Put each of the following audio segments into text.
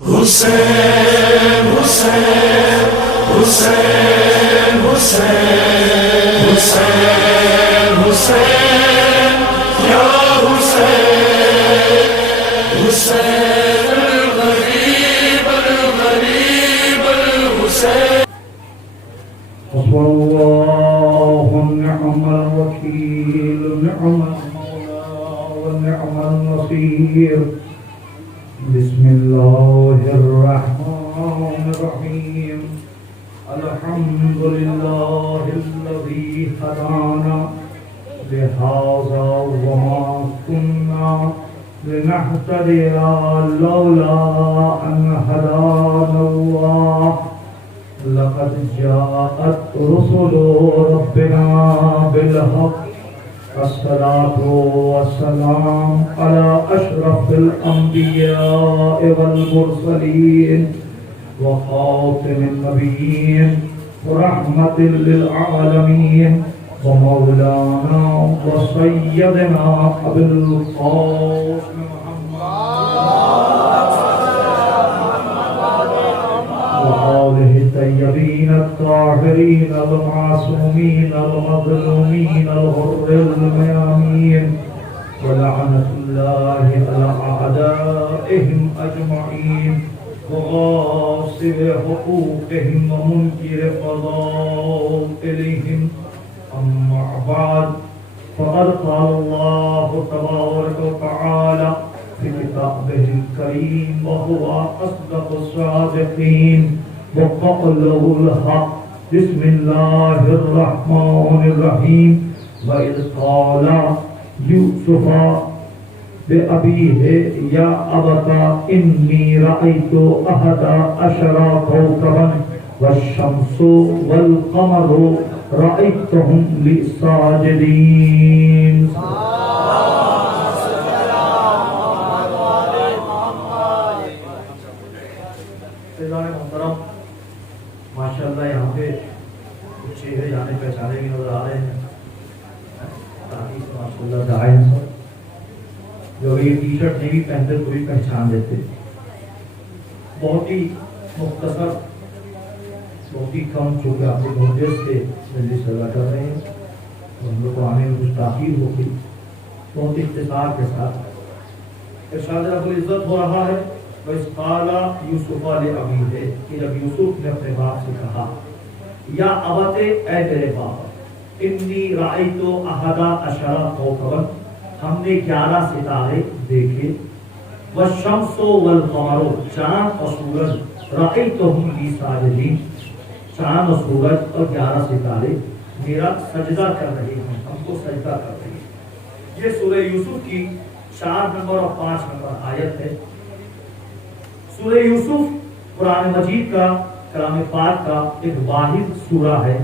حسین حسین حسین حسین حسین حسین یا حسین حسین الغریب الغریب الحسین حسب الله نعم الوكيل نعم المولى ونعم النصير بسم الله الرحمن الرحيم الحمد لله الذي هدانا لهذا وما كنا لنهتدي لولا أن هدانا الله لقد جاءت رسل ربنا بالحق الصلاة والسلام على أشرف الأنبياء والمرسلين وخاتم النبيين ورحمة للعالمين ومولانا وسيدنا أبي القاسم وآله الطيبين الطاهرين المعصومين المظلومين الغر الميامين ولعنة الله على أعدائهم أجمعين وغاصب حقوقهم ومنكر فضائلهم أما بعد فقد قال الله تبارك وتعالى في كتابه الكريم وهو أصدق الصادقين وقوله الحق بسم الله الرحمن الرحيم وإذ قال يوسف بأبيه يا أبت إني رأيت أحد عشر كوكبا والشمس والقمر رأيتهم لي ساجدين ماشاءاللہ یہاں پہ کچھ چہرے جانے پہچانے بھی نظر آ رہے ہیں ماشاءاللہ داعی ہیں جو یہ ٹی شرٹ نہیں بھی پہنتے تو بھی پہچان دیتے بہت ہی مختصر بہت ہی کم چونکہ آپ کے بہت سے جلدی سزا کر رہے ہیں اور ہم لوگ کو آنے میں کچھ تاخیر ہو گئی بہت اختصار کے ساتھ ارشاد رب العزت ہو رہا ہے وَإِذْ قَالَ يُوسُفَ لِأَبِيهِ کہ جب یوسف نے اپنے باپ سے کہا یا ابت اے تیرے باپ انی رأیت احد عشر کوكبا ہم نے 11 ستارے دیکھے والشمس والقمر چاند اور سورج رأیتهم لی ساجدین چاند اور سورج اور 11 ستارے میرا سجدہ کر رہے ہیں ہم کو سجدہ کر رہے ہیں یہ سورہ یوسف کی 4 نمبر اور 5 نمبر آیت ہے سورہ یوسف قرآن مجید کا کلام پاک کا ایک واحد سورہ ہے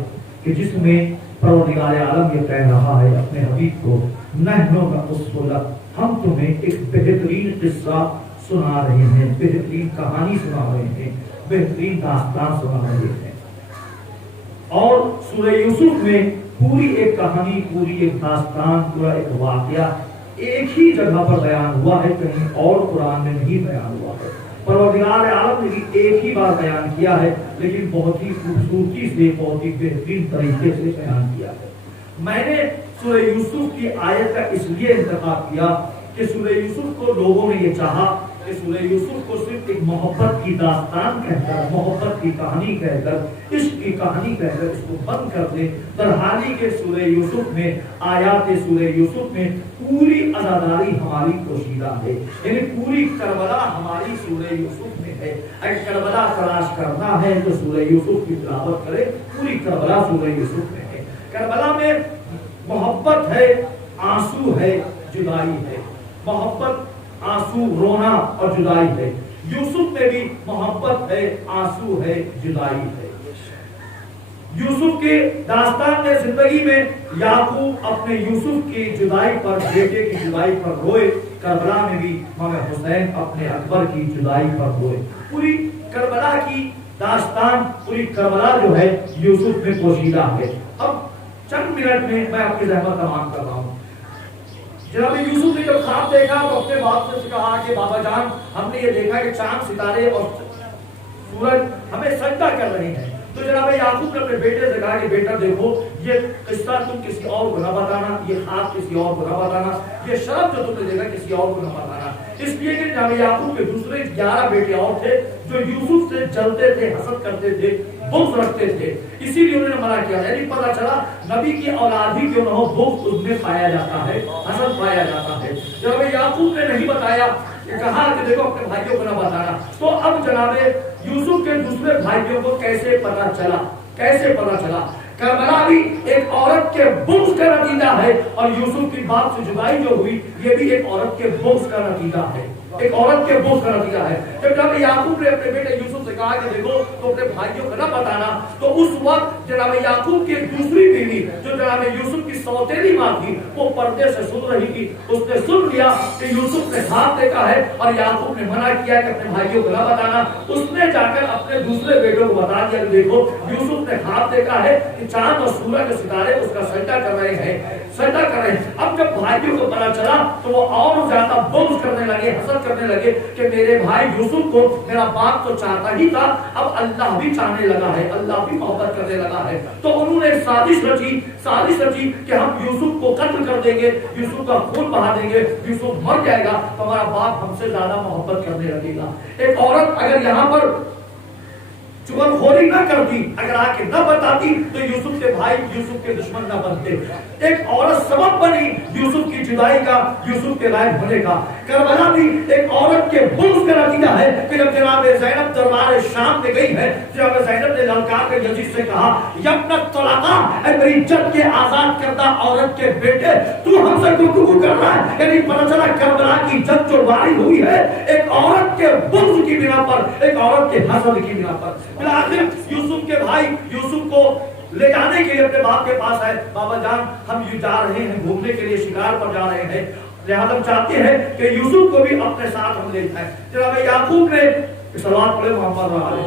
کہ جس میں پروردگار عالم یہ کہہ رہا ہے اپنے حبیب کو نحن نقص لک ہم تمہیں ایک بہترین قصہ سنا رہے ہیں بہترین کہانی سنا رہے ہیں بہترین داستان سنا رہے ہیں اور سورہ یوسف میں پوری ایک کہانی پوری ایک داستان پورا ایک واقعہ ایک ہی جگہ پر بیان ہوا ہے کہیں اور قرآن میں نہیں بیان ہوا ہے پروردگار عالم نے بھی ایک ہی بار بیان کیا ہے لیکن بہت ہی خوبصورتی سے بہت ہی بہترین طریقے سے بیان کیا ہے میں نے سورہ یوسف کی آیت کا اس لیے انتخاب کیا کہ سورہ یوسف کو لوگوں نے یہ چاہا کہ سورہ یوسف کو صرف ایک محبت کی داستان کہہ کر محبت کی کہانی کہہ کر عشق کی کہانی کہہ کر اس کو بند کر دیں درحالی کے سورہ یوسف میں آیات سورہ یوسف میں پوری عزاداری ہماری پوشیدہ ہے یعنی پوری کربلا ہماری سورہ یوسف میں ہے اگر کربلا تلاش کرنا ہے تو سورہ یوسف کی تلاوت کرے پوری کربلا سورہ یوسف میں ہے کربلا میں محبت ہے آنسو ہے جدائی ہے محبت آنسو رونا اور جدائی ہے یوسف میں بھی محبت ہے آنسو ہے جدائی ہے یوسف کے داستان میں زندگی میں یعقوب اپنے یوسف کی جدائی پر بیٹے کی جدائی پر روئے کربلا میں بھی مگر حسین اپنے اکبر کی جدائی پر روئے پوری کربلا کی داستان پوری کربلا جو ہے یوسف میں پوشیدہ ہے اب چند منٹ میں آپ کی زحمت تمام کر رہا ہوں جناب یوسف نے جب خواب دیکھا تو اپنے باپ سے کہا کہ بابا جان ہم نے یہ دیکھا کہ چاند ستارے اور سورج ہمیں سجدہ کر رہے ہیں. تو جناب یعقوب نے اپنے بیٹے سے کہا کہ بیٹا دیکھو یہ قصہ تم کسی اور کو نہ بتانا, یہ خواب کسی اور کو نہ بتانا, یہ شرف جو تم نے دیکھا کسی اور کو نہ بتانا. اس لیے کہ جناب یعقوب کے دوسرے 11 بیٹے اور تھے جو یوسف سے جلتے تھے, حسد کرتے تھے, بغض رکھتے تھے, اسی لیے انہوں نے منع کیا. یعنی پتہ چلا نبی کی اولاد ہی کیوں نہ ہو بغض اس میں پایا جاتا ہے, حسد پایا جاتا ہے. جب یعقوب نے نہیں بتایا, کہا کہ دیکھو اپنے بھائیوں کو نہ بتانا. تو اب جناب یوسف کے دوسرے بھائیوں کو کیسے پتہ چلا, کیسے پتہ چلا؟ کربلا بھی ایک عورت کے بغض کا نتیجہ ہے, اور یوسف کی باپ سے جدائی جو ہوئی یہ بھی ایک عورت کے بغض کا نتیجہ ہے, ایک عورت کے بغض کا نتیجہ ہے. جب جناب یعقوب نے اپنے بیٹے یوسف سے کہا کہ دیکھو تو اپنے بھائیوں کو نہ بتانا, تو اس وقت جناب یعقوب کی ایک دوسری بیوی جو جناب یوسف کی سوتیلی ماں تھی وہ پردے سے سن رہی تھی. اس نے سن لیا کہ یوسف نے ہاتھ دیکھا ہے اور یعقوب نے منع کیا کہ اپنے بھائیوں کو نہ بتانا. اس نے جا کر اپنے دوسرے بیٹوں کو بتا دیا کہ دیکھو یوسف نے ہاتھ دیکھا ہے کہ چاند اور سورج کے ستارے اس کا سجدہ کر رہے ہیں, سجدہ کر رہے ہیں. اب جب بھائیوں کو پتا چلا تو وہ اور زیادہ بغض کرنے لگے, حسد کرنے لگے کہ میرے بھائی یوسف کو میرا باپ تو چاہتا ہی تھا, اب اللہ بھی چاہنے لگا ہے, اللہ بھی محبت کرنے لگا ہے. تو انہوں نے سازش رچی کہ ہم یوسف کو قتل کر دیں گے, یوسف کا خون بہا دیں گے, یوسف مر جائے گا تو ہمارا باپ ہم سے زیادہ محبت کرنے لگے گا. ایک عورت اگر یہاں پر چغل خوری نہ کرتی, اگر آ کے نہ بتاتی تو یوسف کے بھائی یوسف کے دشمن نہ بنتے. ایک عورت سبب بنی یوسف کی جدائی کا, یوسف کے غائب ہونے کا. کربلا بھی ایک عورت کے بغض کا نتیجہ ہے کہ جب جناب زینب دربار شام میں گئی ہے, جناب زینب نے للکار کر یزید سے کہا یبنت طلقہ, اے میری جد کے آزاد کردہ عورت کے بیٹے تو ہم سے گفتگو کر رہا ہے. یعنی پتہ چلا کربلا کی جد جو وارد ہوئی ہے ایک عورت کے بغض کی بنا پر, ایک عورت کے حسد کی بنا پر. بالآخر یوسف کے بھائی یوسف کو لے جانے کے لیے اپنے باپ کے پاس آئے. بابا جان ہم یہ جا رہے ہیں گھومنے کے لیے, شکار پر جا رہے ہیں, لہذا ہم چاہتے ہیں کہ یوسف کو بھی اپنے ساتھ ہم لے جائیں. جناب یعقوب نے صلوات پڑھے محمد علیہ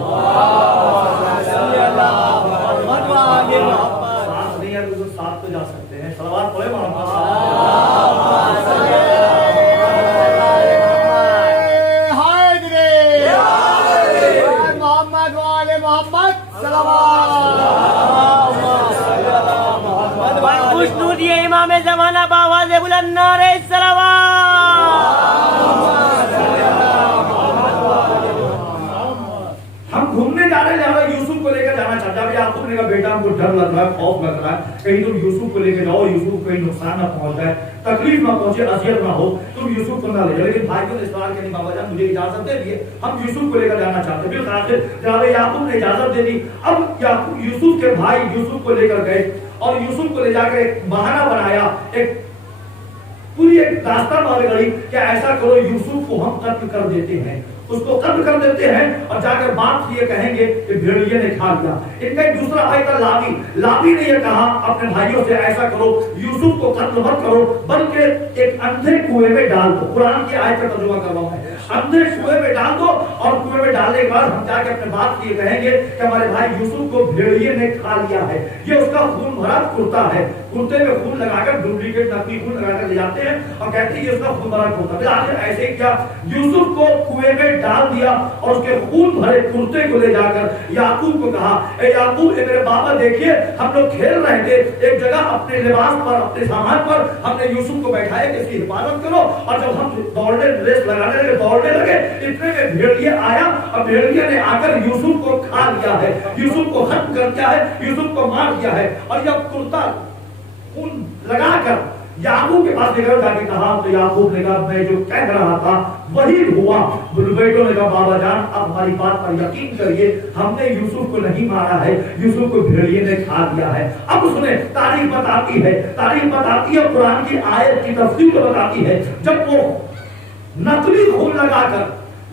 ساتھ نہیں ہے تو ساتھ تو جا سکتے ہیں. صلوات پڑھے محمد امام زمانہ باواز بلند نعرہ الصلوات. ہم گھومنے جا رہے ہیں, یوسف کو لے کر جانا چاہتا ہے. یعقوب نے کہا بیٹا ہم کو ڈر لگ رہا ہے, خوف لگ رہا ہے, کہیں تم یوسف کو لے کے جاؤ, یوسف کو کہیں نقصان نہ پہنچ جائے, تکلیف نہ پہنچے, اذیت نہ ہو, تم یوسف کو نہ لے جاؤ. لیکن بھائی کو اصرار کرنے بابا جان مجھے اجازت دے دیے, ہم یوسف کو لے کر جانا چاہتے ہیں. بالآخر جناب یعقوب نے اجازت دے دی. اب یوسف کے بھائی یوسف کو لے کر گئے اور یوسف کو لے جا کر ایک بہانہ بنایا, ایک پوری ایک داستان والے گڑی کہ ایسا کرو یوسف کو ہم قتل کر دیتے ہیں, اس کو قتل کر دیتے ہیں اور جا کر بات یہ کہیں گے کہ بھیڑیے نے کھا لیا. ان کا ایک دوسرا بھائی تھا لاوی نے یہ کہا اپنے بھائیوں سے ایسا کرو یوسف کو قتل مت کرو بلکہ ایک اندھے کنویں میں ڈال دو. قرآن کی آیت کا ترجمہ کر رہا ہوں, اندھے کنویں میں ڈال دو اور کنویں میں ڈالنے کے بعد ہم جا کے اپنے بات یہ کہیں گے کہ ہمارے بھائی یوسف کو بھیڑیے نے کھا لیا ہے. یہ اس کا خون بھرا کرتا ہے, کرتے میں خون لگا کر ڈپلیکیٹ نقلی خون لگا کر لے جاتے ہیں اور کہتے ہیں یہ اس کا خون بھرا کرتا ہے. آخر ایسے ہی کیا یوسف کو کنویں میں ڈال دیا اور اس کے خون بھرے کرتے کو لے جا کر یعقوب کو کہا اے یعقوب, اے میرے بابا دیکھیے ہم لوگ کھیل رہے تھے, ایک جگہ اپنے لباس پر اپنے سامان پر ہم نے یوسف کو بیٹھایا کہ اس کی حفاظت کرو, اور جب ہم دوڑنے ریس لگانے لگے دوڑنے لگے اتنے میں بھیڑیے آیا اور بھیڑیے نے آ کر یوسف کو کھا لیا ہے, یوسف کو ختم کر دیا ہے, یوسف کو مار دیا ہے. اور جب کرتا خون لگا کر یعقوب کے پاس لے کر جا کے کہا تو یعقوب نے کہا میں جو کہہ رہا تھا وہی ہوا. بیٹوں نے کہا بابا جان اب ہماری بات پر یقین کریے, ہم نے یوسف کو نہیں مارا ہے, یوسف کو بھیڑیے نے کھا لیا ہے. اب سنیں تاریخ بتاتی ہے قرآن کی آیت کی تفسیر بتاتی ہے جب وہ نقلی خون لگا کر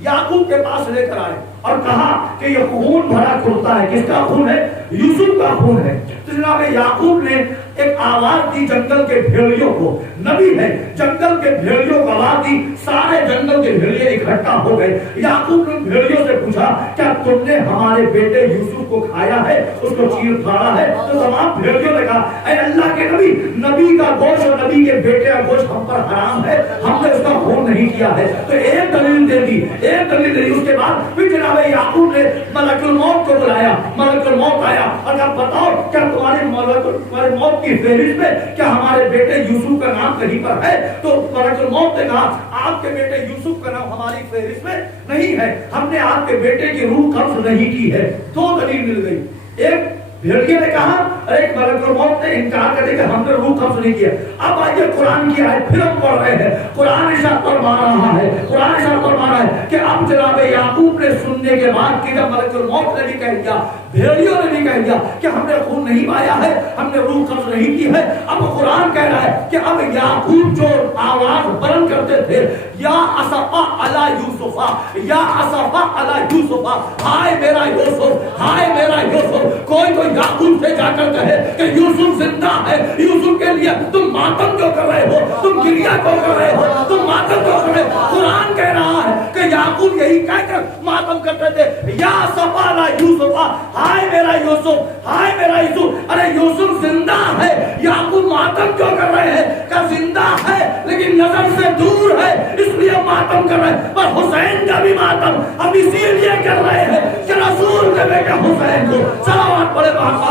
یعقوب کے پاس لے کر آئے اور کہا کہ یہ خون بھرا کرتا ہے. کس کا خون ہے؟ یوسف کا خون ہے. تو جناب یعقوب نے ایک آواز دی جنگل کے بھیڑیوں کو. نبی ہے, جنگل کے بھیڑیوں کو آواز دی, سارے جنگل کے بھیڑیے اکٹھا ہو گئے. یعقوب نے بھیڑیوں سے پوچھا کیا تم نے ہمارے بیٹے یوسف کو کھایا ہے, اس کو چیر پھاڑا ہے؟ تو تمام بھیڑیوں نے کہا اے اللہ کے نبی, نبی کا گوشت اور نبی کے بیٹے کا گوشت ہم پر حرام ہے, ہم نے اس کا خون نہیں کیا ہے. تو ایک دلیل دے دی, ایک دلیل دے دی. اس کے بعد پھر جناب یعقوب نے ملک الموت کو بلایا. ملک الموت آیا اور کہا بتاؤ کیا تمہاری موت کی فہرست میں کیا ہمارے بیٹے یوسف کا نام کہیں پر ہے؟ تو ملک الموت نے کہا آپ کے بیٹے یوسف کا نام ہماری فہرست میں نہیں ہے, ہم نے آپ کے بیٹے کی روح قبض نہیں کی ہے. دو دلیل مل گئی. ایک بھیڑیے نے کہا, ایک ملک الموت نے انکار کر دیا کہ ہم نے روح قبض نہیں کیا. اب آئیے قرآن کی آیت پھر ہم پڑھ رہے ہیں. قرآن ارشاد فرما رہا ہے, قرآن ارشاد فرما رہا ہے کہ اب جناب یعقوب نے سننے کے بعد کہ جب ملک الموت نے بھی کہہ دیا, بھیڑیوں نے بھی کہہ دیا کہ ہم نے خون نہیں پایا ہے, ہم نے روح قبض نہیں کی ہے, اب قرآن کہہ رہا ہے کہ اب یعقوب جو آواز بلند کرتے تھے یا اسفا علی یوسفا, یا اسفا علی یوسفا, ہائے میرا یوسف, ہائے میرا یوسف. کوئی تو یعقوب سے جا کر کہے کہ یوسف زندہ ہے, یوسف کے لیے تم ماتم کیوں کر رہے ہو, تم گریہ کیوں کر رہے ہو, تم ماتم کیوں کر رہے ہو. قرآن کہہ رہا ہے کہ یعقوب یہی کہہ کر ماتم کرتے تھے, یا اسفا علی یوسفا, ہائے میرا یوسف, ہائے میرا یوسف. ارے یوسف زندہ ہے, یعقوب ماتم کیوں کر رہے ہیں کہ زندہ ہے لیکن نظر سے دور ہے اس لیے ماتم کر رہے ہیں. پر حسین کا بھی ماتم اب اسی لیے کر رہے ہیں کہ رسول کے بیٹے حسین کو صلوات پڑھے باقی.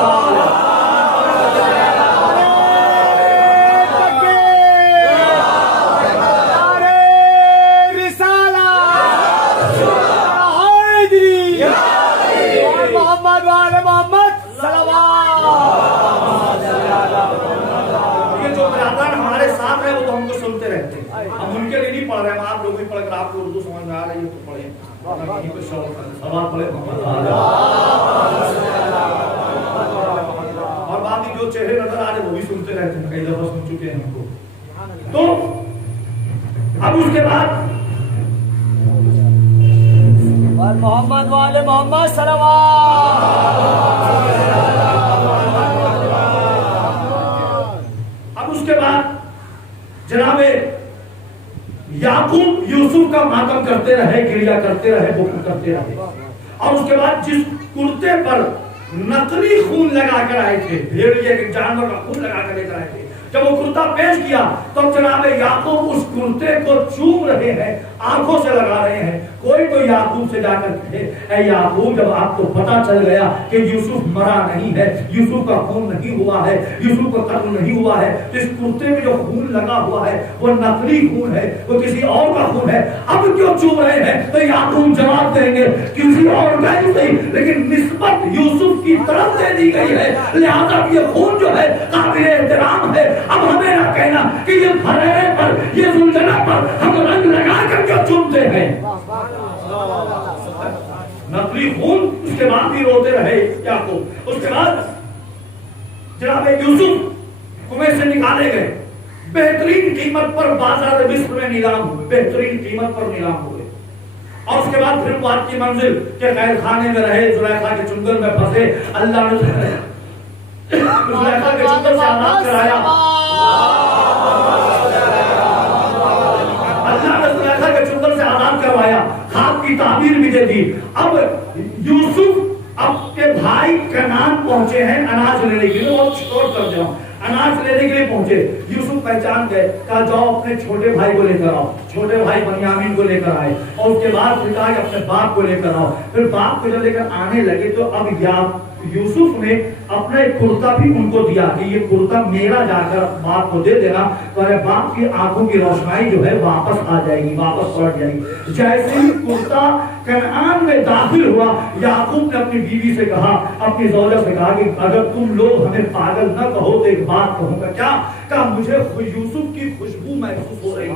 ہم ان کے لیے نہیں پڑھ رہے ہیں, آپ لوگ بھی پڑھ کر آپ کو اردو سمجھ میں آ رہی ہے تو پڑھیں. اور باقی جو چہرے نظر آ رہے وہ بھی سنتے رہتے ہیں, کئی دفعہ سن چکے ہیں ہم کو. تو اب اس کے بعد محمد والے محمد صلوات. اب اس کے بعد جناب یعقوب یوسف کا ماتم کرتے رہے, گریہ کرتے رہے, بکر کرتے رہے. اور اس کے بعد جس کرتے پر نقلی خون لگا کر آئے تھے, بھیڑیے کے جانور کا خون لگا کر لے کر آئے تھے, جب وہ کرتا پیش کیا تو جناب یعقوب اس کرتے کو چوم رہے ہیں, آنکھوں سے لگا رہے ہیں. کوئی تو یعقوب سے جا کر کہے اے یعقوب, جب آپ کو پتا چل گیا کہ یوسف مرا نہیں ہے, یوسف کا خون نہیں ہوا ہے, یوسف کا قتل نہیں ہوا ہے, تو اس کرتے میں جو خون لگا ہوا ہے وہ نقلی خون ہے, وہ کسی اور کا خون ہے, اب کیوں چوم رہے ہیں؟ تو یعقوب جواب دیں گے کسی اور کا ہی نہیں لیکن نسبت یوسف کی طرف دے دی گئی ہے, لہذا یہ خون جو ہے قابل احترام ہے. اب ہمیں نہ کہنا کہ یہ بھرے پر, یہ زلجنا پر ہم رنگ لگا کر کیوں چومتے ہیں. نقلی خون. اس کے بعد بھی روتے رہے یعقوب. اس کے بعد جناب یوسف کنویں سے نکالے گئے, بہترین قیمت پر بازار مصر میں نیلام ہوئے, بہترین قیمت پر نیلام ہوئے. اور اس کے بعد پھر وہ آپ کی منزل کے قید خانے میں رہے, زلیخا کے چنگل میں پھنسے. اللہ نے زلیخا کے چنگل سے آزاد کرایا, اللہ نے زلیخا کے چنگل سے آزاد کروایا, خواب کی تعبیر بھی دے دی. اب یوسف اپنے بھائی کنعان پہنچے ہیں اناج لینے کے لیے, وہ چھوڑ کر جاؤ, اناج لینے کے لیے پہنچے. یوسف پہچان گئے, کہا جاؤ اپنے چھوٹے بھائی کو لے کر آؤ. چھوٹے بھائی بنیامین کو لے کر آئے, اور اس کے بعد پھر کہا کہ اپنے باپ کو لے کر آؤ. پھر باپ کو جب لے کر آنے لگے تو اب یوسف نے اپنا ایک کرتا بھی ان کو دیا کہ یہ کرتا میرا جا کر باپ کو دے دینا, تو باپ کی آنکھوں کی روشنائی جو ہے واپس آ جائے گی, واپس پلٹ جائے گی. جیسے ہی کرتا کنعان میں داخل ہوا, یعقوب نے اپنی بیوی سے کہا, اپنی زوجہ سے کہا کہ اگر تم لوگ ہمیں پاگل نہ کہو تو ایک بات کہوں گا. کیا؟ کہ مجھے یوسف کی خوشبو محسوس ہو رہی ہے,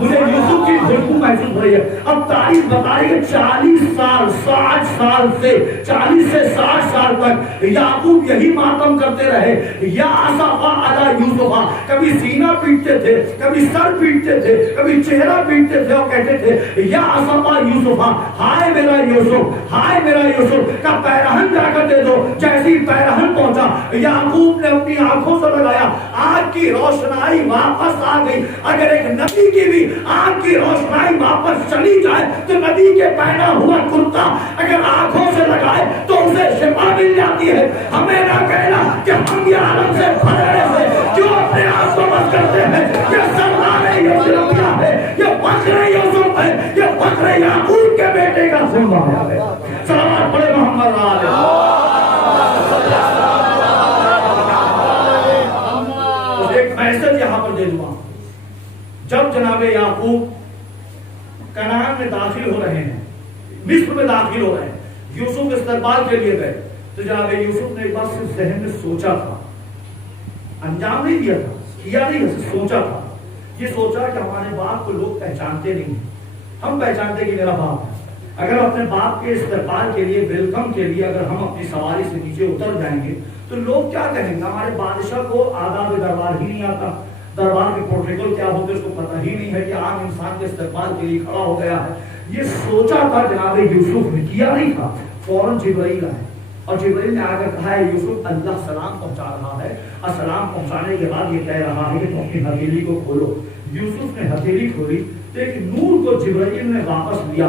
مجھے یوسف کی خوشبو محسوس ہو رہی ہے. اب تاریخ بتا رہی ہے 40 سال 60 سال سے 40 سے 60 سال تک یعقوب یہی ماتم کرتے رہے، یا اسفا علی یوسفا، کبھی سینہ پیٹتے تھے، کبھی سر پیٹتے تھے، کبھی چہرہ پیٹتے تھے اور کہتے تھے یا اسفا یوسفا، ہائے میرا یوسف، ہائے میرا یوسف کا پیرہن جا کر دے دو۔ جیسی پیرہن پہنچا، یعقوب نے اپنی آنکھوں سے لگایا، آنکھ کی روشنائی واپس آ گئی۔ اگر ایک نبی کی بھی آنکھ کی روشنائی واپس چلی جائے تو نبی کے پہنا ہوا کرتا اگر آنکھوں سے لگائے تو اسے شفا مل جاتی ہے۔ ہمیں نہ کہنا کہ ہم یہ عالم سے بھرے سے کیوں اپنے آپ کو بس کرتے ہیں۔ یہ سردار یوسف ہے، یہ فخر یوسف ہے، یہ فخر یعقوب کے بیٹے کا ذمہ ہے۔ سلام پڑھے محمد ایک میسج یہاں پر دے دوں، جب جناب یعقوب کنعان میں داخل ہو رہے ہیں، مصر میں داخل ہو رہے ہیں، یوسف استقبال کے لیے گئے تو جناب یوسف نے ایک بار صرف ذہن میں سوچا تھا، انجام نہیں دیا تھا، کیا نہیں، سوچا تھا۔ یہ سوچا کہ ہمارے باپ کو لوگ پہچانتے نہیں، ہم پہچانتے کہ میرا باپ ہے۔ اگر اپنے باپ کے استقبال کے لیے، ویلکم کے لیے اگر ہم اپنی سواری سے نیچے اتر جائیں گے تو لوگ کیا کہیں گے؟ ہمارے بادشاہ کو آداب دربار ہی نہیں آتا، دربار کے پروٹوکول کیا ہوتے اس کو پتہ ہی نہیں ہے کہ عام انسان کے استقبال کے لیے کھڑا ہو گیا ہے۔ یہ سوچا تھا جناب یوسف نے، کیا نہیں تھا۔ فوراً جبرائیل آئے اور جبرائیل نے آ کر کہا ہے یوسف اللہ سلام پہنچا رہا ہے، اور سلام پہنچانے کے بعد یہ کہہ رہا ہے کہ تم اپنی ہتھیلی کو کھولو۔ یوسف نے ہتھیلی کھولی تو ایک نور کو جبرائیل نے واپس لیا۔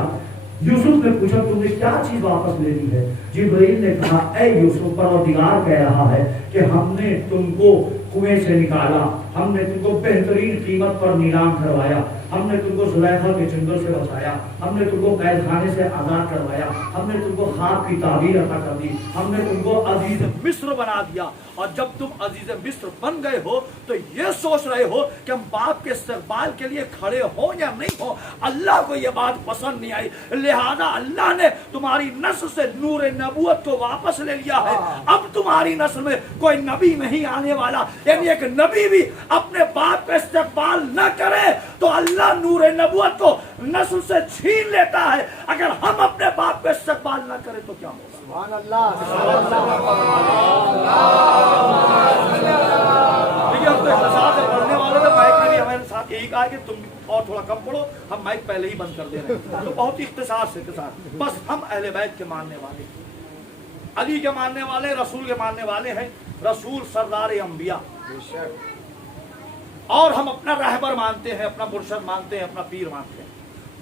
یوسف نے پوچھا تم نے کیا چیز واپس لے لی ہے؟ جبرائیل نے کہا اے یوسف، پروردگار کہہ رہا ہے کہ ہم نے تم کو کنویں سے نکالا، ہم نے تم کو بہترین قیمت پر نیلام کروایا، ہم نے تم کو زلیخا کے چنگل سے بچایا، ہم نے تم کو قید خانے سے آزاد کروایا، ہم نے تم کو خواب کی تعبیر عطا کر دی، ہم نے تم کو عزیز مصر بنا دیا۔ اور جب تم عزیز مصر بن گئے ہو تو یہ سوچ رہے ہو کہ ہم باپ کے استقبال کے لیے کھڑے ہوں یا نہیں ہو۔ اللہ کو یہ بات پسند نہیں آئی، لہذا اللہ نے تمہاری نسل سے نور نبوت کو واپس لے لیا ہے۔ اب تمہاری نسل میں کوئی نبی نہیں آنے والا، یعنی ایک نبی بھی اپنے باپ کا استقبال نہ کرے تو اللہ نور نبوت کو نسل سے چھین لیتا ہے۔ اگر ہم اپنے باپ کا استقبال نہ کریں تو کیا ہوگا؟ سبحان اللہ، دیکھیے اب تو اختصار سے پڑھنے والے نے مائک میں بھی ہمارے ساتھ یہی کہا کہ تم اور تھوڑا کم پڑھو، ہم مائک پہلے ہی بند کر دے رہے ہیں۔ تو بہت ہی اختصار سے بس ہم اہل بیت کے ماننے والے، علی کے ماننے والے، رسول کے ماننے والے ہیں، رسول سردار انبیاء، اور ہم اپنا رہبر مانتے ہیں، اپنا مرشد مانتے ہیں، اپنا پیر مانتے ہیں۔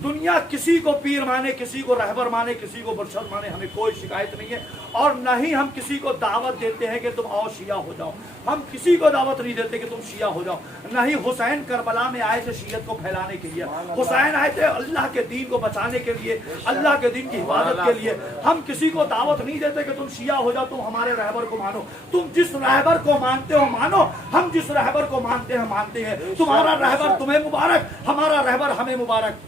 دنیا کسی کو پیر مانے، کسی کو رہبر مانے، کسی کو مرشد مانے، ہمیں کوئی شکایت نہیں ہے، اور نہ ہی ہم کسی کو دعوت دیتے ہیں کہ تم آؤ شیعہ ہو جاؤ۔ ہم کسی کو دعوت نہیں دیتے کہ تم شیعہ ہو جاؤ۔ نہ ہی حسین کربلا میں آئے تھے شیعت کو پھیلانے کے لیے، حسین آئے تھے اللہ کے دین کو بچانے کے لیے، اللہ کے دین کی حفاظت کے لیے۔ ہم کسی کو دعوت نہیں دیتے کہ تم شیعہ ہو جاؤ، تم ہمارے رہبر کو مانو۔ تم جس رہبر کو مانتے ہو مانو، ہم جس رہبر کو مانتے ہیں مانتے ہیں۔ تمہارا رہبر تمہیں مبارک، ہمارا رہبر ہمیں مبارک۔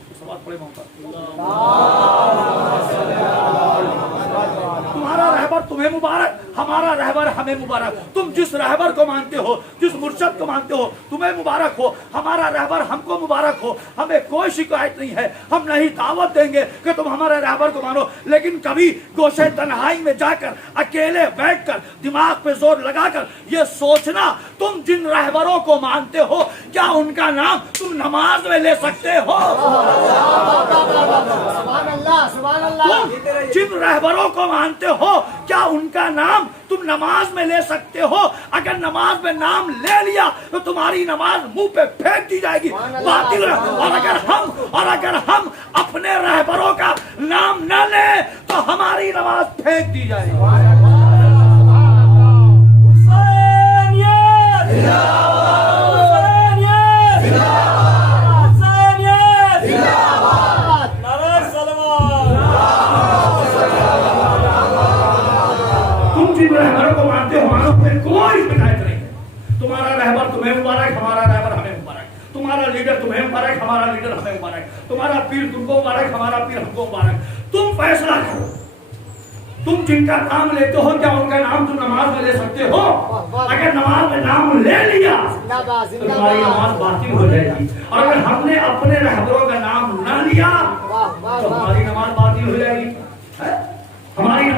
تمہارا رہبر تمہیں مبارک، ہمارا رہبر ہمیں مبارک۔ تم جس رہبر کو مانتے ہو، جس مرشد کو مانتے ہو، تمہیں مبارک ہو، ہمارا رہبر ہم کو مبارک ہو۔ ہمیں کوئی شکایت نہیں ہے، ہم نہیں دعوت دیں گے کہ تم ہمارے رہبر کو مانو، لیکن کبھی گوشے تنہائی میں جا کر اکیلے بیٹھ کر دماغ پہ زور لگا کر یہ سوچنا تم جن رہبروں کو مانتے ہو کیا ان کا نام تم نماز میں لے سکتے ہو؟ سبحان اللہ، سبحان اللہ۔ تم جن رہبروں کو مانتے ہو کیا ان کا نام تم نماز میں لے سکتے ہو؟ اگر نماز میں نام لے لیا تو تمہاری نماز منہ پہ پھینک دی جائے گی، باطل ہے۔ اور اگر ہم اپنے رہبروں کا نام نہ لیں تو ہماری نماز پھینک دی جائے گی۔ رہبروں کو مانتے ہو مانو، پھر کوئی شکایت نہیں ہے۔ تمہارا رہبر تمہیں مبارک، ہمارا رہبر ہمیں مبارک۔ تمہارا لیڈر تمہیں مبارک، ہمارا لیڈر ہمیں مبارک۔ تمہارا پیر تم کو مبارک، ہمارا پیر ہم کو مبارک۔ تم فیصلہ کرو، تم جن کا نام لیتے ہو کیا ان کا نام تم نماز میں لے سکتے ہو؟ اگر نماز میں نام لے لیا تو تمہاری نماز باطل ہو جائے گی، اور اگر ہم نے اپنے رہبروں کا نام نہ لیا تو ہماری نماز باطل ہو جائے گی۔ ہماری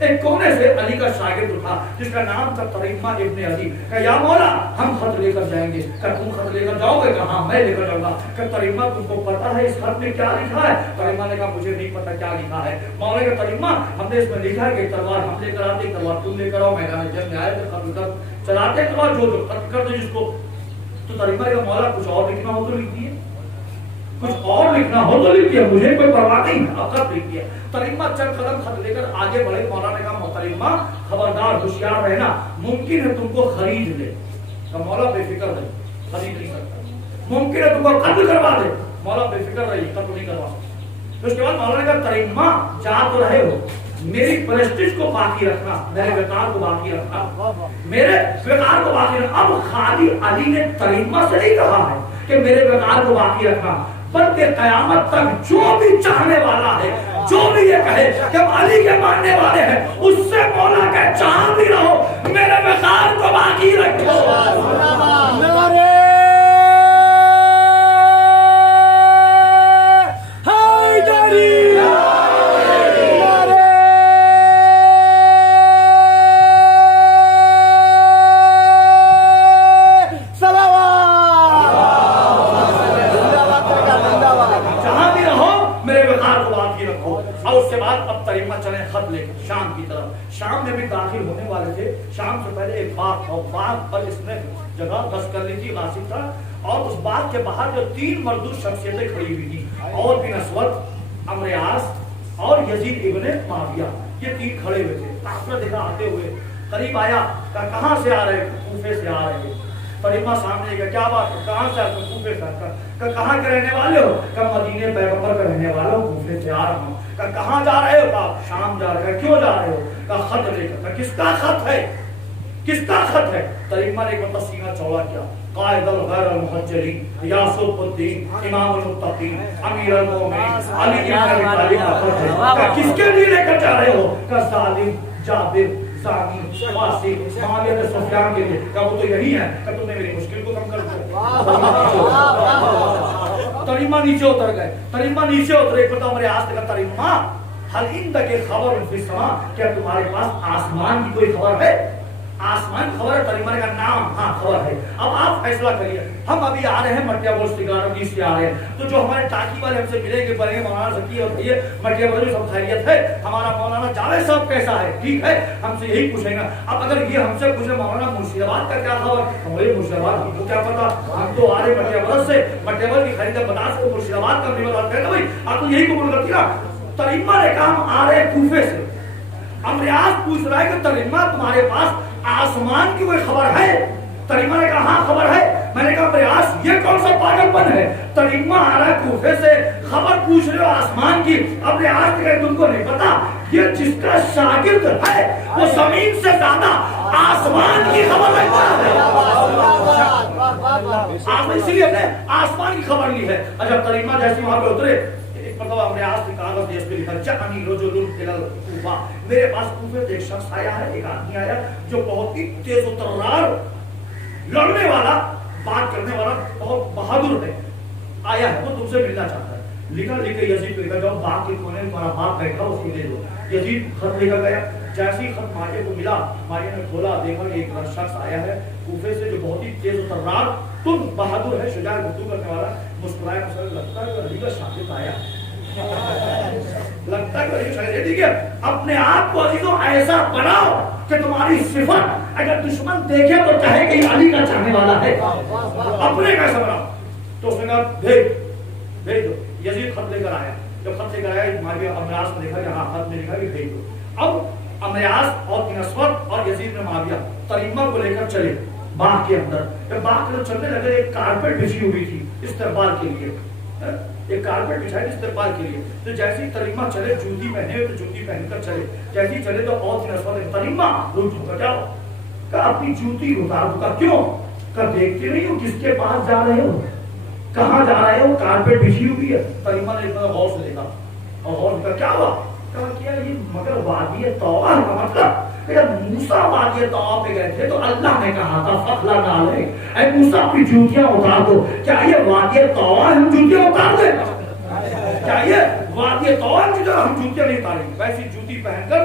ایک کونے سے علی کا شاگرد اٹھا جس کا نام تھا طریمہ ابن علی، کہ یا مولا ہم خط لے کر جائیں گے۔ کہ تم خط لے کر جاؤ گے؟ کہ ہاں میں لے کر جاؤں گا۔ کہ طریمہ تم کو پتا ہے اس خط میں کیا لکھا ہے؟ طریمہ نے کہا مجھے نہیں پتا کیا لکھا ہے۔ مولا نے کہا طریمہ ہم نے اس میں لکھا ہے کہ تلوار ہم لے کر آتے، تلوار تم لے کر آؤ، میدان جنگ میں آئے تو خط کر چلاتے تلوار جو خط کر دو جس کو۔ تو طریمہ کا مولا کچھ اور لکھنا ہو تو لکھ دیے، کچھ اور لکھنا ہو تو لکھ دیا، مجھے کوئی پرواہ نہیں، خط لکھ دیا۔ طریمہ چند قدم خط لے کر آگے بڑھے۔ مولا نے کہا محترمہ خبردار ہوشیار رہنا، ممکن ہے تم کو خرید لے۔ کہ مولا بے فکر رہی، خرید نہیں سکتا، ممکن ہے تم کو قتل کروا دے۔ مولا بے فکر رہی، قتل نہیں کروا سکتا۔ اس کے بعد مولا نے کہا طریمہ جا تو رہے ہو، میری پرسٹیج کو باقی رکھنا، میرے وقار کو باقی رکھنا، میرے وقار کو باقی رکھنا۔ اب خالی علی نے طریمہ سے نہیں کہا ہے کہ میرے وقار کو باقی رکھنا، بلکہ قیامت تک جو بھی چاہنے والا ہے، جو بھی یہ کہے کہ ہم علی کے ماننے والے ہیں، اس سے مولا کہ چاہ بھی رہو میرے وقار کو باقی رکھو۔ نعرہ حیدری، نعرہ صلوات، زندہ باد، جہاں بھی رہو میرے وقار کو باقی رکھو۔ اور اس کے بعد اب طریمہ چلے خط لے کر شام کی طرف۔ شام میں بھی داخل ہونے والے تھے۔ شام سے پہلے ایک باغ تھا، باغ پر اس نے جگہ بس کر لی تھی، غاصب تھا، اور اس باغ کے باہر جو 3 مردود شخصیتیں کھڑی ہوئی تھی، اور بن اسود، عمرو عاص اور یزید ابن معاویہ، یہ 3 کھڑے ہوئے تھے۔ قافلہ دیکھا آتے ہوئے، قریب آیا، کہاں سے آ رہے؟ کوفے سے آ رہے ہیں۔ طریمہ سامنے گیا، کیا بات ہے؟ کہاں سے آتے؟ کوفے سے۔ کہ کہاں کے رہنے والے ہو؟ کہ مدینے پیغمبر کا رہنے والا ہوں، کوفے سے آ رہا ہوں۔ کہ کہاں جا رہے ہو؟ کہ شام جا رہے ہیں۔ کیوں جا رہے ہو؟ کہ خط لے کر۔ کہ کس کا خط ہے؟ کس کا خط ہے؟ طریمہ نے ایک مرتبہ سینہ چوڑا کیا، قائد الغیر المحجرین، یاسوف الدین، امام المتقین، امیر المومنین، علی بن ابی طالب کا خط ہے۔ کہ کس کے لیے لے کر جا رہے ہو؟ کہ ظالم، جابر، زانی، فاسق، معاویہ بن سفیان کے لیے۔ کہ وہ تو یہی ہے کہ تم نے میری مشکل کو کم کر دیا۔ طریمہ نیچے اتر گئے۔ طریمہ نیچے اترے، ایک مرتبہ عمرو عاص نے کہا طریمہ حل عندک خبر فی السماء، کیا تمہارے پاس آسمان کی کوئی خبر ہے؟ آسمان کی خبر ہے؟ طریمہ نے کہا نام، ہاں خبر ہے۔ اب آپ فیصلہ کریے، ہم ابھی آ رہے ہیں مٹیا بول سگاروں سے آ رہے ہیں، تو جو ہمارے ٹاکی والے ہم سے ملیں گے، بولیں گے مولانا ذکی اور یہ مٹیا بول سب خیریت ہے، ہمارا مولانا جاوید صاحب کیسا ہے؟ ٹھیک ہے، ہم سے یہی پوچھیں گا۔ اب اگر یہ ہم سے پوچھے مولانا مرشد آباد کا کیا خبر، ہمارے مرشد آباد کی تو کیا پتا، ہم تو آ رہے مٹیا بول سے، مٹیا بول کی خرید بتا سکتے، مرشد آباد کا نہیں بتا سکتے، بھائی آپ تو یہی قبول کرتی نا۔ طریمہ نے کہا ہم آ رہے کوفے سے۔ عمرو عاص پوچھ رہا ہے کہ طریمہ تمہارے پاس آسمان کی کوئی خبر ہے؟ طریمہ نے کہا ہاں خبر ہے۔ میں نے کہا عمرو عاص یہ کون سا پاگل پن ہے؟ طریمہ آ رہا ہے کوفے سے، خبر پوچھ رہے ہو آسمان کی؟ عمرو عاص نے کہا تم کو نہیں پتا، یہ جس کا شاگرد ہے وہ زمین سے زیادہ آسمان کی خبر رکھتا ہے۔ آپ نے اسی لیے اپنے آسمان کی خبر لی ہے۔ اچھا طریمہ جیسے وہاں پہ اترے، مطلب عمرو عاص نے کاغذ دے، اس پہ لکھا جاءنی رجل الی الکوفہ، میرے پاس کوفے سے ایک شخص آیا ہے، ایک آدمی آیا جو بہت ہی تیز و ترار، لڑنے والا، بات کرنے والا، بہت بہادر ہے، آیا ہے، وہ تم سے ملنا چاہتا ہے۔ لکھا لکھے یزید کو لکھا جاؤ باغ کے کونے میں تمہارا باپ بیٹھا اس کو دے دو۔ یزید خط لے کر گیا، جیسے ہی خط ماجے کو ملا، ماجے نے کھولا، دیکھا کہ ایک شخص آیا ہے کوفے سے جو بہت ہی تیز و ترار، تم بہادر ہے، شجاع گفتگو کرنے والا، مسکرائے، لگتا ہے علی کا شاگرد آیا ہے، لگتا ہے ٹھیک ہے۔ اپنے آپ کو عزیزوں ایسا بناؤ کہ تمہاری صفت اگر دشمن دیکھے تو کہے کہ یہ علی کا چاہنے والا ہے، اپنے کیسا بناؤ۔ تو اس نے کہا بھیج دو۔ یزید خط لے کر آیا، جب خط لے کر آیا عمرو عاص نے دیکھا کہ ہاں خط میں لکھا کہ بھیج دو۔ اب عمرو عاص اور بن اسود اور یزید بن معاویہ طریمہ کو لے کر چلے باغ کے اندر۔ جب باغ کے اندر چلنے لگے، ایک کارپیٹ بچھی ہوئی تھی استقبال کے لیے، ایک کارپیٹ بچھائی استقبال کے لیے۔ تو جیسے ہی طریمہ چلے، جوتی پہنے ہوئے تو جوتی پہن کر چلے، جیسے ہی چلے تو اور بن اسود نے طریمہ رک جاؤ، کہ اپنی جوتی اتار دو۔ کیوں؟ کہ دیکھتے نہیں ہو کس کے پاس جا رہے ہو، کہاں جا رہے ہو، کارپیٹ بچھی ہوئی ہے۔ طریمہ نے اتنا غور سے دیکھا اور غور سے کیا ہوا؟ کہا کیا یہ مگر وادی طوبہ کا مطلب جب موسیٰ وادی طوبہ پہ گئے تھے تو اللہ نے کہا تھا فخلا نالے، اے موسیٰ اپنی جوتیاں اتار دو۔ کیا یہ وادی طوبہ ہم جوتیاں اتار دیں؟ کیا یہ وادی طوبہ ہم جوتیاں نہیں اتاریں؟ ویسی جوتی پہن کر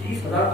30,000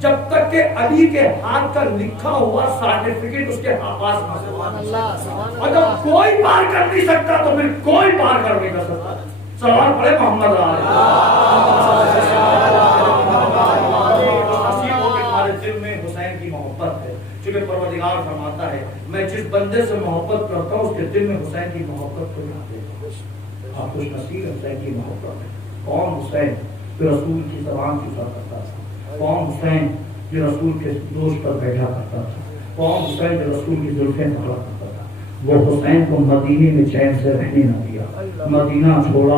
جب تک کہ علی کے ہاتھ کا لکھا ہوا سرٹیفکیٹ اس کے پاس نہ ہو. اور جب کوئی پار کر نہیں سکتا تو پھر کوئی پار کر نہیں کر سکتا. سوال پڑے محمد دل میں حسین کی محبت ہے. چونکہ پروردگار فرماتا ہے میں جس بندے سے محبت کرتا ہوں اس کے دل میں حسین کی محبت کو نہ دیتا. آپ خوش نصیب حسین کی محبت ہے. کون حسین جو رسول کی زبان چوسا کرتا تھا؟ کون حسین جو رسول کے دوست پر بیٹھا کرتا تھا؟ کون حسین جو رسول کی زلفیں پکڑا کرتا تھا؟ وہ حسین کو مدینے میں چین سے رہنے نہ دیا. مدینہ چھوڑا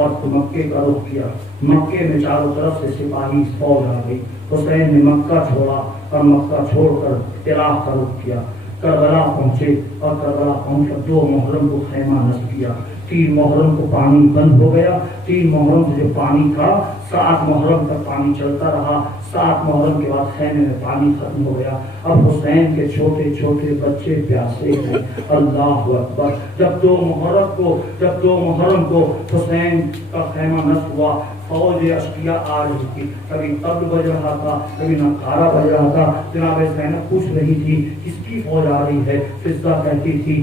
اور مکے کا رخ کیا. مکے میں چاروں طرف سے سپاہی فوج آ گئی. حسین نے مکہ چھوڑا اور مکہ چھوڑ کر عراق کا رخ کیا. کربلا پہنچے اور کربلا پہنچ کر 2 محرم کو خیمہ نصب کیا. 3 محرم کو پانی بند ہو گیا. 3 محرم سے جو پانی تھا 7 محرم تک پانی چلتا رہا. 7 محرم کے بعد خیمے میں پانی ختم ہو گیا. اب حسین کے چھوٹے چھوٹے بچے پیاسے ہیں. اللہ اکبر. جب 2 محرم کو حسین کا خیمہ نصب ہوا فوج اشقیاء آ رہی تھی. کبھی طبل بج رہا تھا, کبھی نقارہ بج رہا تھا. جناب زینب پوچھ رہی تھی کس کی فوج آ رہی ہے؟ فضہ کہتی تھی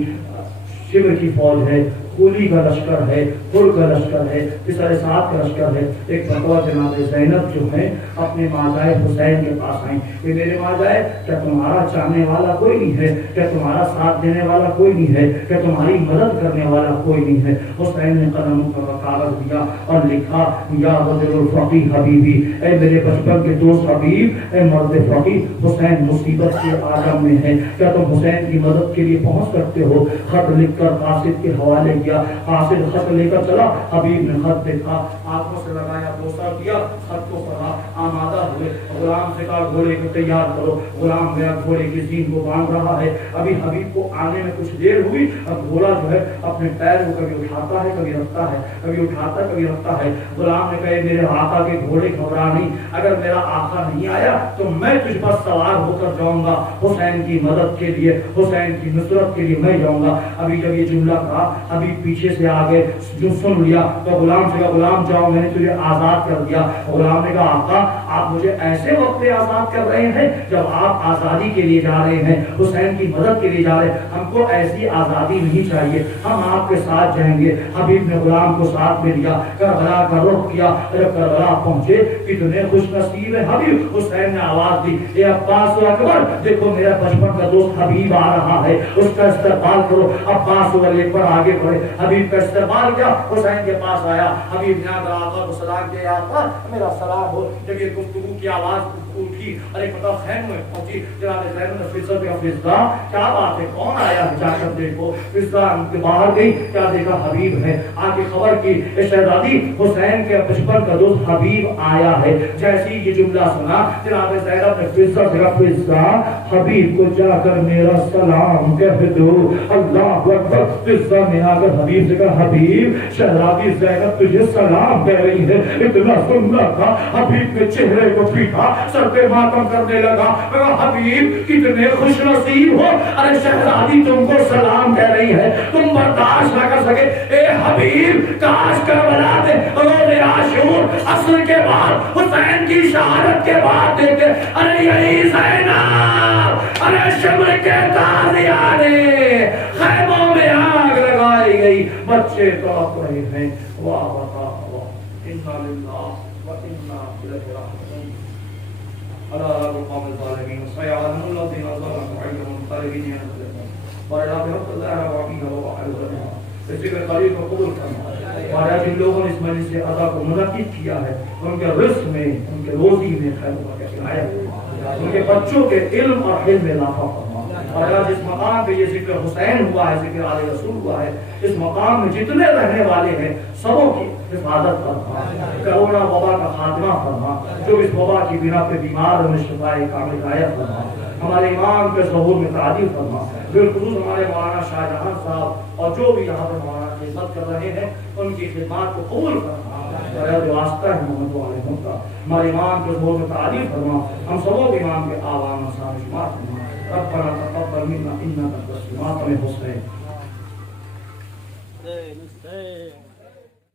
شیو کی فوج ہے, کولی کا لشکر ہے, پور کا لشکر ہے, پسر سعد کا لشکر ہے. ایک مرتبہ جناب زینب جو ہے اپنے ماجائے حسین کے پاس آئیں کہ میرے ماجائے کیا تمہارا چاہنے والا کوئی نہیں ہے؟ کیا تمہارا ساتھ دینے والا کوئی نہیں ہے؟ کیا تمہاری مدد کرنے والا کوئی نہیں ہے؟ حسین نے قلم پر کاغذ دیا اور لکھا یا بدر الفقی حبیبی, اے میرے بچپن کے دوست حبیب, اے مرد فقی, حسین مصیبت کے عالم میں ہے, کیا تم حسین کی مدد کے لیے پہنچ سکتے ہو؟ خط لکھ کر قاصد کے حوالے کیا. قاصد خط لے کر چلا. حبیب نے خط دیکھا, آنکھوں سے لگایا, بوسہ کیا, خط کو پڑھا, آمادہ ہوئے. غلام سے کہا گھوڑے کو تیار کرو. غلام گیا, گھوڑے کی زین کو باندھ رہا ہے. ابھی حبیب کو آنے میں کچھ دیر ہوئی. اب گھوڑا جو ہے اپنے پیر کو کبھی اٹھاتا ہے کبھی رکھتا ہے, کبھی اٹھاتا ہے کبھی رکھتا ہے. غلام نے کہا میرے آقا کے گھوڑے گھبرا نہیں, اگر میرا آقا نہیں آیا تو میں تجھ پر سوار ہو کر جاؤں گا حسین کی مدد کے لیے, حسین کی نصرت کے لیے میں جاؤں گا. ابھی جب یہ جملہ کہا ابھی پیچھے سے آگے جو سن لیا تو غلام سے کہا غلام جاؤ میں نے تجھے آزاد کر دیا. غلام نے کہا آقا آپ مجھے ایسے وقت پہ آزاد کر رہے ہیں جب آپ آزادی کے لیے جا رہے ہیں, حسین کی مدد کے لیے جا رہے ہیں, ہم کو ایسی آزادی نہیں چاہیے, ہم آپ کے ساتھ جائیں گے. حبیب نے غلام کو ساتھ میں لیا, کربلا کا رخ کیا. جب کربلا پہنچے کتنے خوش نصیب ہے حبیب. حسین نے آواز دی اے عباس اکبر, دیکھو میرا بچپن کا دوست حبیب آ رہا ہے, اس کا استقبال کرو. عباس اکبر آگے بڑھے, حبیب کا استقبال کیا, حسین کے پاس آیا. حبیب نے آقا کو سلام کیا, آقا میرا سلام ہو. جب یہ گفتگو کی آواز اٹھی اور ایک مطلب خیمے میں پہنچی, جناب زینب نے فضہ کیا, فضہ کیا بات ہے, کون آیا ہے, جا کر دیکھو. فضہ کے باہر گئی, کیا دیکھا, حبیب ہے. آگے خبر کی شہزادی حسین کے بچپن کا دوست حبیب آیا ہے. جیسی یہ جملہ سنا جناب زینب نے فضہ سے کہا فضہ حبیب کو جا کر میرا سلام کہہ دو. اللہ اکبر. فضہ نے آ کر حبیب سے کہا حبیب شہزادی زینب تجھے سلام کہہ رہی ہے. اتنا سننا تھا, حبیب کے چہرے کو پیٹا, سر پہ ماتم کرنے لگا. حبیب کتنے خوش نصیب ہو, ارے شہزادی تم کو سلام کہہ رہی ہے, تم برداشت نہ کر سکے. اے حبیب کاش کربلا دے روز عاشور عصر کے بعد حسین کی شہادت کے بعد دیتے. ارے یہی زینب, ارے شمع کے تازیانے, خیموں میں آگ لگائی گئی, بچے تڑپ رہے ہیں. واہ واہ واہ, انا للہ و انا الیہ راجعون. اللہ القوم الظالمین سيعلم الذين ظلموا أي منقلب ينقلبون وإلى برب الله وعبيده وعلى اسی کے قریب کو قبول کرنا. اور جن لوگوں نے اس مجلس سے ادا کو منعقد کیا ہے ان کے رزق میں, ان کے روزی میں خیر و برکت عنایت فرما, ان کے بچوں کے علم اور علم میں اضافہ فرما. اور جس مقام پہ یہ ذکر حسین ہوا ہے, ذکر آل رسول ہوا ہے, اس مقام میں جتنے رہنے والے ہیں سبوں کی حفاظت فرما, کرونا وبا کا خاتمہ فرما. جو اس وبا کی بنا پہ بیمار انہیں شفاء کامل عنایت فرما. ہمارے امام کے ظہور میں تعریف فرما. بالخصوص ہمارے مولانا شاہ جہاں صاحب اور جو بھی یہاں پر مولانا خدمت کر رہے ہیں ان کی خدمات کو قبول فرما. واسطہ ہے محمد علیہ کا ہمارے امام کے ظہور میں تعریف فرما. ہم سبوں کے امام کے آوان شامل شمار فرما. ربنا تقبل منا انك انت السميع العليم.